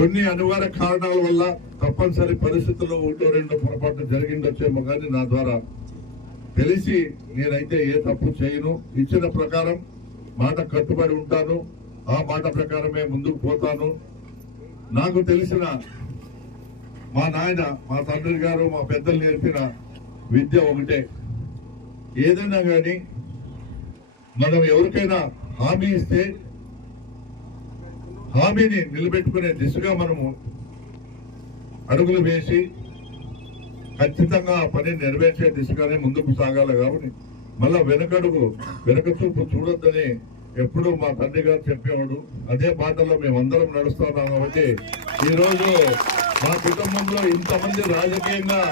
కొన్ని అనివార్య కారణాల వల్ల తప్పనిసరి పరిస్థితుల్లో ఒకటో రెండో పొరపాటు జరిగిందొచ్చేమో కానీ నా ద్వారా తెలిసి నేనైతే ఏ తప్పు చేయను. ఇచ్చిన ప్రకారం మాట కట్టుబడి ఉంటాను. ఆ మాట ప్రకారమే ముందుకు పోతాను. నాకు తెలిసిన మా నాయన మా తండ్రి గారు మా పెద్దలు నేర్పిన విద్య ఒకటే. ఏదైనా కానీ మనం ఎవరికైనా హామీ ఇస్తే హామీని నిలబెట్టుకునే దిశగా మనము అడుగులు వేసి ఖచ్చితంగా ఆ పని నెరవేర్చే దిశగానే ముందుకు సాగాలి కాబట్టి మళ్ళా వెనకడుగు వెనక చూపు చూడొద్దని ఎప్పుడూ మా తండ్రి గారు చెప్పేవాడు. అదే బాటలో మేమందరం నడుస్తున్నాం కాబట్టి ఈ రోజు మా కుటుంబంలో ఇంతమంది రాజకీయంగా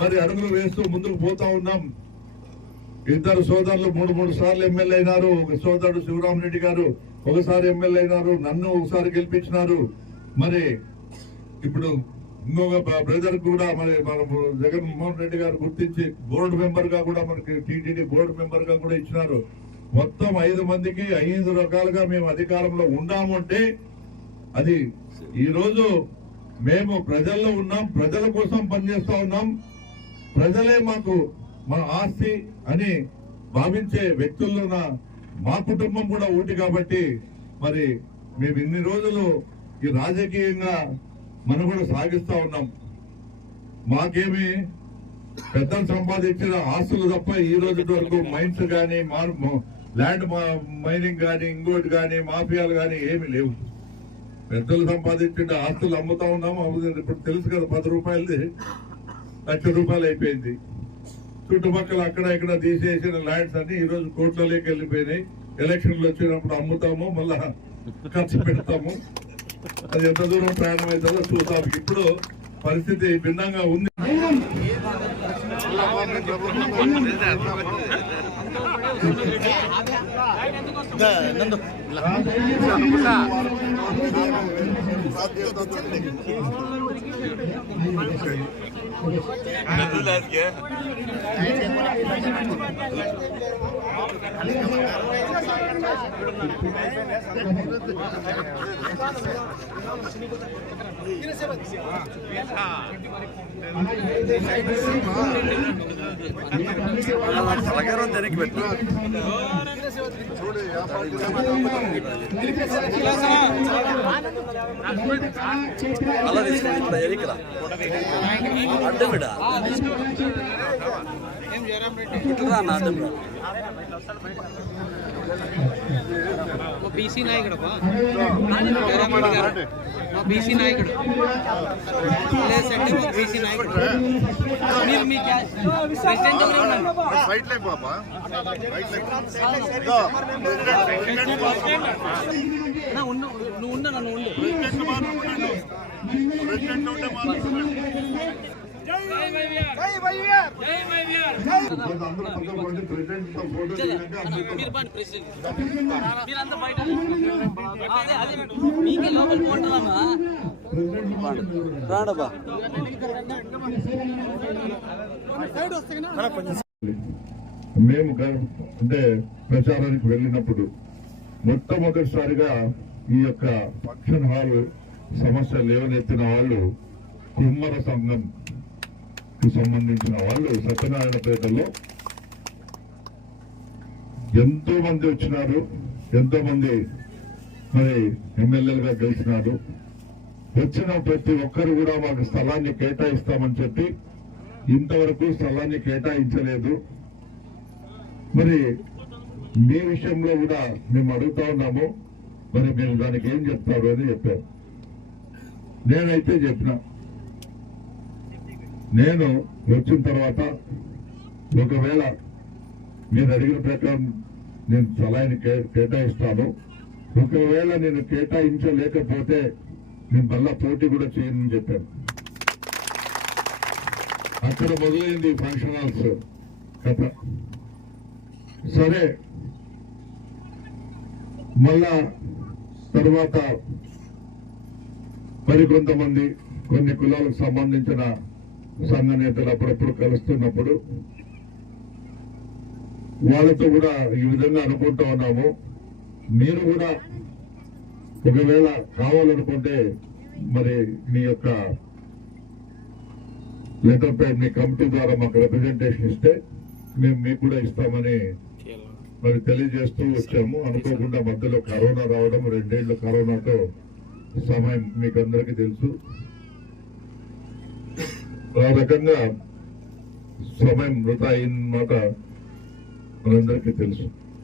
మరి అడుగులు వేస్తూ ముందుకు పోతా ఉన్నాం. ఇద్దరు సోదరులు మూడు మూడు సార్లు ఎమ్మెల్యే అయినారు. ఒక సోదరుడు శివరామరెడ్డి గారు ఒకసారి ఎమ్మెల్యే అయినారు నన్ను ఒకసారి గెలిపించినారు. మరి ఇప్పుడు ఇంకొక బ్రదర్ కూడా మరి మన జగన్మోహన్ రెడ్డి గారు గుర్తించి బోర్డు మెంబర్గా కూడా మనకి టీటీడీ బోర్డు మెంబర్గా కూడా ఇచ్చినారు. మొత్తం ఐదు మందికి ఐదు రకాలుగా మేము అధికారంలో ఉన్నాము అంటే అది ఈ రోజు మేము ప్రజల్లో ఉన్నాం ప్రజల కోసం పనిచేస్తా ఉన్నాం. ప్రజలే మాకు మన ఆస్తి అని భావించే వ్యక్తుల్లో మా కుటుంబం కూడా ఒకటి కాబట్టి మరి మేము ఇన్ని రోజులు ఈ రాజకీయంగా మనం కూడా సాగిస్తా ఉన్నాం. మాకేమి పెద్దలు సంపాదించిన ఆస్తులు తప్ప ఈ రోజు వరకు మైన్స్ కానీ ల్యాండ్ మైనింగ్ కానీ ఇంకోటి కానీ మాఫియాలు కానీ ఏమి లేవు. పెద్దలు సంపాదించిన ఆస్తులు అమ్ముతా ఉన్నాము ఇప్పుడు తెలుసు కదా పది రూపాయలది. లక్ష రూపాయలు అయిపోయింది. చుట్టుపక్కల అక్కడ ఇక్కడ తీసేసిన ల్యాండ్స్ అన్ని ఈరోజు కోట్లలోకి వెళ్ళిపోయినాయి. ఎలక్షన్లు వచ్చినప్పుడు అమ్ముతాము మళ్ళా ఖర్చు పెడతాము అది ఎంత దూరం ప్రయాణం అవుతుందో చూద్దాం. ఇప్పుడు పరిస్థితి భిన్నంగా ఉంది. ನಂದು ಹಾ తలకారం దానికి పెట్టు అలా తీసుకుని ఇప్పుడు ఎరికరా? అడ్డం మా బీసీ నాయకుడు అబ్బా. జగన్మోహన్ గారు. మా బీసీ నాయకుడు. లేదు బీసీ నాయకుడు. మీరు మీ ప్రెసిడెంట్ ఎవరు ఉన్నారు? రైట్ లైన్ బాబా నా ఉండు. నువ్వు ఉండు. నన్ను ఉండు. ప్రెసిడెంట్ రాడబ్బా మేము అంటే ప్రచారానికి వెళ్ళినప్పుడు మొట్టమొదటిసారిగా ఈ యొక్క ఫంక్షన్ హాల్ సమస్య లేవనెత్తిన వాళ్ళు కుమ్మర సంఘం సంబంధించిన వాళ్ళు సత్యనారాయణపేటలో ఎంతో మంది వచ్చినారు ఎంతో మంది మరి ఎమ్మెల్యేలుగా గెలిచినారు. వచ్చిన ప్రతి ఒక్కరు కూడా మాకు స్థలాన్ని కేటాయిస్తామని చెప్పి ఇంతవరకు స్థలాన్ని కేటాయించలేదు. మరి మీ విషయంలో కూడా మేము అడుగుతా ఉన్నాము. మరి మీరు దానికి ఏం చెప్తారు అని చెప్పారు. నేనైతే చెప్పిన. నేను వచ్చిన తర్వాత ఒకవేళ మీరు అడిగిన ప్రకారం నేను సలహాని కే- కేటాయిస్తాను. ఒకవేళ నేను కేటాయించలేకపోతే నేను మళ్ళా పోటీ కూడా చేయనని చెప్పాను. అక్కడ మొదలైంది ఫంక్షన్ హాల్స్ కథ. సరే. మళ్ళా తర్వాత మరికొంతమంది కొన్ని కులాలకు సంబంధించిన సంఘ నేతలు అప్పుడప్పుడు కలుస్తున్నప్పుడు వాళ్ళతో కూడా ఈ విధంగా అనుకుంటా ఉన్నాము. మీరు కూడా ఒకవేళ కావాలనుకుంటే మరి మీ యొక్క లెటర్ ప్యాడ్ మీ కమిటీ ద్వారా మాకు రిప్రజెంటేషన్ ఇస్తే మేము మీకు కూడా ఇస్తామని మరి తెలియజేస్తూ వచ్చాము. అనుకోకుండా మధ్యలో కరోనా రావడం రెండేళ్ళు కరోనాతో సమయం మీకు అందరికీ తెలుసు. ఆ రకంగా సమయం వృధా అయిన మాట మనందరికీ తెలుసు.